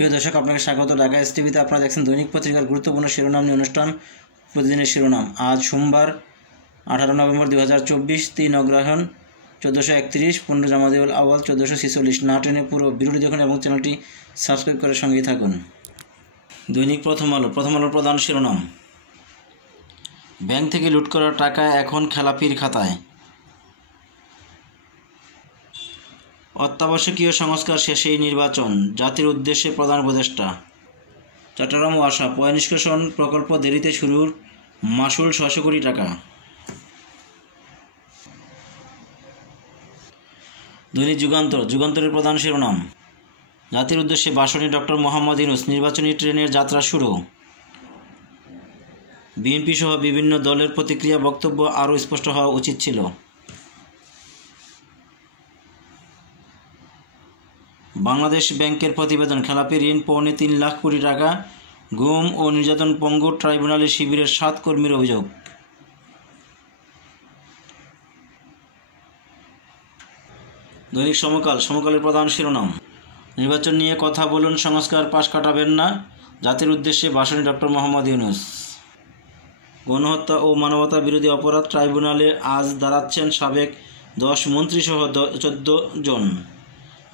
প্রিয় দর্শক, আপনাকে স্বাগত। ঢাকা এসটিভিতে আপনারা দেখছেন দৈনিক পত্রিকার গুরুত্বপূর্ণ শিরোনাম নিয়ে অনুষ্ঠান প্রতিদিনের শিরোনাম। আজ সোমবার 18 নভেম্বর 2024, 3 অগ্রহায়ণ 1431, 15 জামাদিউল আউয়াল 1446। না টেনে পুরো ভিডিওটি দেখুন এবং চ্যানেলটি সাবস্ক্রাইব করে সঙ্গেই থাকুন। দৈনিক প্রথম আলোর প্রধান শিরোনাম: ব্যাংক থেকে লুট করা টাকা এখন খেলাপির খাতায়। অত্যাবশ্যকীয় সংস্কার শেষেই নির্বাচন, জাতির উদ্দেশ্যে প্রধান উপদেষ্টা। চট্টগ্রাম ওয়াসা পয় নিষ্কাশন প্রকল্প দেরিতে শুরুর মাশুল 600 কোটি টাকা। দৈনিক যুগান্তরের প্রধান শিরোনাম: জাতির উদ্দেশ্যে ভাষণে ডক্টর মোহাম্মদ ইউনূস, নির্বাচনী ট্রেনের যাত্রা শুরু। বিএনপি সহ বিভিন্ন দলের প্রতিক্রিয়া, বক্তব্য আরও স্পষ্ট হওয়া উচিত ছিল। বাংলাদেশ ব্যাংকের প্রতিবেদন: খেলাপি ঋণ 3.25 লাখ কোটি টাকা। গুম ও নির্যাতন পঙ্গু ট্রাইব্যুনালের শিবিরের 7 কর্মীর অভিযোগ। দৈনিক সমকালের প্রধান শিরোনাম: নির্বাচন নিয়ে কথা বলুন, সংস্কার পাশ কাটাবেন না, জাতির উদ্দেশ্যে ভাষণে ডক্টর মোহাম্মদ ইউনূস। গণহত্যা ও মানবতা বিরোধী অপরাধ ট্রাইব্যুনালে আজ দাঁড়াচ্ছেন সাবেক 10 মন্ত্রীসহ 14 জন।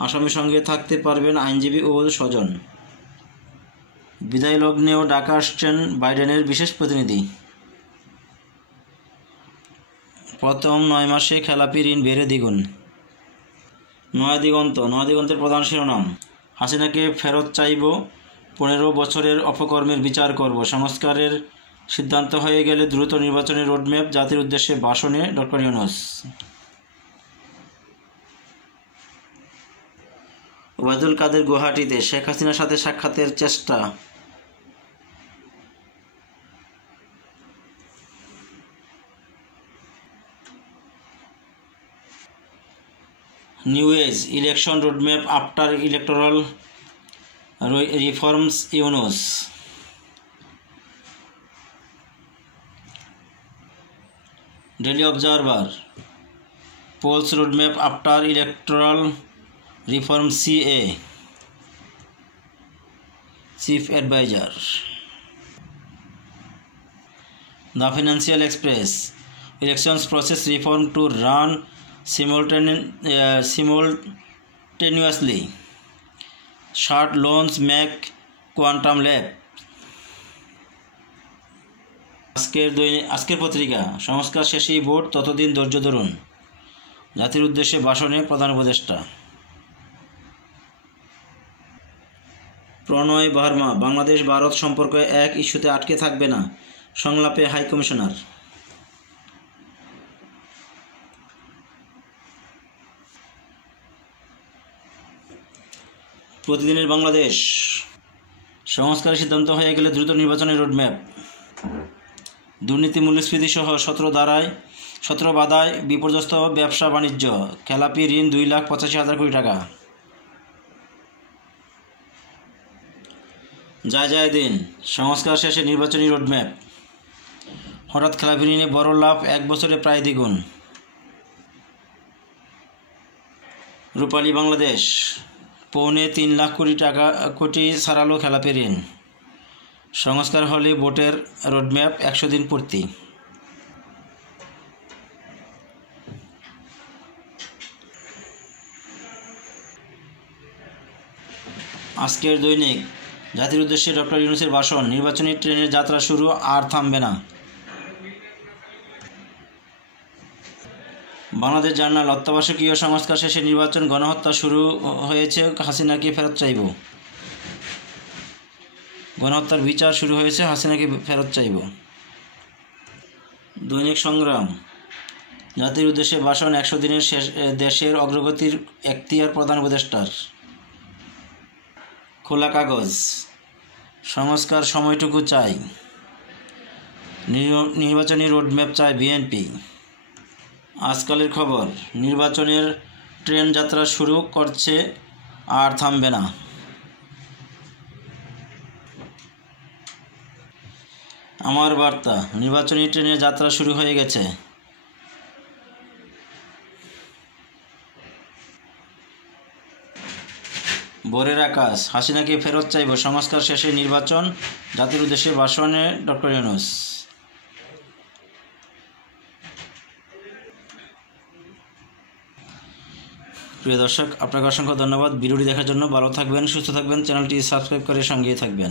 আসামির সঙ্গে থাকতে পারবেন আইনজীবী ও স্বজন। বিদায় লগ্নেও ঢাকা আসছেন বাইডেনের বিশেষ প্রতিনিধি। প্রথম 9 মাসে খেলাপি ঋণ বেড়ে দ্বিগুণ। নয়াদিগন্তের প্রধান শিরোনাম: হাসিনাকে ফেরত চাইব, 15 বছরের অপকর্মের বিচার করব, সংস্কারের সিদ্ধান্ত হয়ে গেলে দ্রুত নির্বাচনের রোডম্যাপ, জাতির উদ্দেশ্যে ভাষণে ডক্টর ইউনূস। ওবায়দুল কাদের গুয়াহাটিতে, শেখ হাসিনার সাথে সাক্ষাতের চেষ্টা। New Age election roadmap after electoral reforms, Yunus. Daily Observer: polls roadmap after electoral reform, CA chief adviser. The Financial Express: elections process reform to run simultaneously. Short loans make quantum leap. আজকের পত্রিকা: সংস্কার শেষেই vote, ততদিন ধৈর্য ধরুন, জাতির উদ্দেশ্যে ভাষণে প্রধান উপদেষ্টা। প্রণয় ভার্মা: বাংলাদেশ ভারত সম্পর্ক এক ইস্যুতে আটকে থাকবে না, সংলাপে হাই কমিশনার। প্রতিদিনের বাংলাদেশ: সংস্কারের সিদ্ধান্ত হয়ে গেলে দ্রুত নির্বাচনের রোডম্যাপ। দুর্নীতি, মূল্যস্ফীতি সহ 17 বাধায় বিপর্যস্ত ব্যবসা বাণিজ্য, খেলাপি ঋণ 2,85,000 কোটি টাকা। যায় দিন: সংস্কার শেষে নির্বাচনী রোডম্যাপ। হঠাৎ খেলাপি ঋণে বড় লাভ, 1 বছরে প্রায় দ্বিগুণ। রূপালী বাংলাদেশ: 3.25 লাখ কোটি ছাড়ালো খেলাপি ঋণ। সংস্কার হলে ভোটের রোডম্যাপ, 100 দিন পূর্তি। আজকের দৈনিক: জাতির উদ্দেশ্যে ডক্টর ইউনূসের ভাষণ, নির্বাচনী ট্রেনের যাত্রা শুরু, আর থামবে না। বাংলাদেশ জার্নাল: অত্যাবশ্যকীয় সংস্কার শেষে নির্বাচন, গণহত্যা শুরু হয়েছে, হাসিনাকে ফেরত চাইব। গণহত্যার বিচার শুরু হয়েছে, হাসিনাকে ফেরত চাইব। দৈনিক সংগ্রাম: জাতির উদ্দেশ্যে ভাষণ, 100 দিনের দেশের অগ্রগতির এখতিয়ার প্রধান উপদেষ্টার। খোলা কাগজ: সংস্কার সময়টুকু চাই, নির্বাচনী রোডম্যাপ চায় বিএনপি। আজকালের খবর: নির্বাচনের ট্রেন যাত্রা শুরু করছে, আর থামবে না। আমার বার্তা: নির্বাচনী ট্রেনের যাত্রা শুরু হয়ে গেছে। ভোরের আকাশ, হাসিনাকে ফেরত চাইব, সংস্কার শেষে নির্বাচন, জাতির উদ্দেশ্যে ভাষণে ডক্টর ইউনূস। প্রিয় দর্শক, আপনাকে অসংখ্য ধন্যবাদ ভিডিওটি দেখার জন্য। ভালো থাকবেন, সুস্থ থাকবেন, চ্যানেলটি সাবস্ক্রাইব করে সঙ্গেই থাকবেন।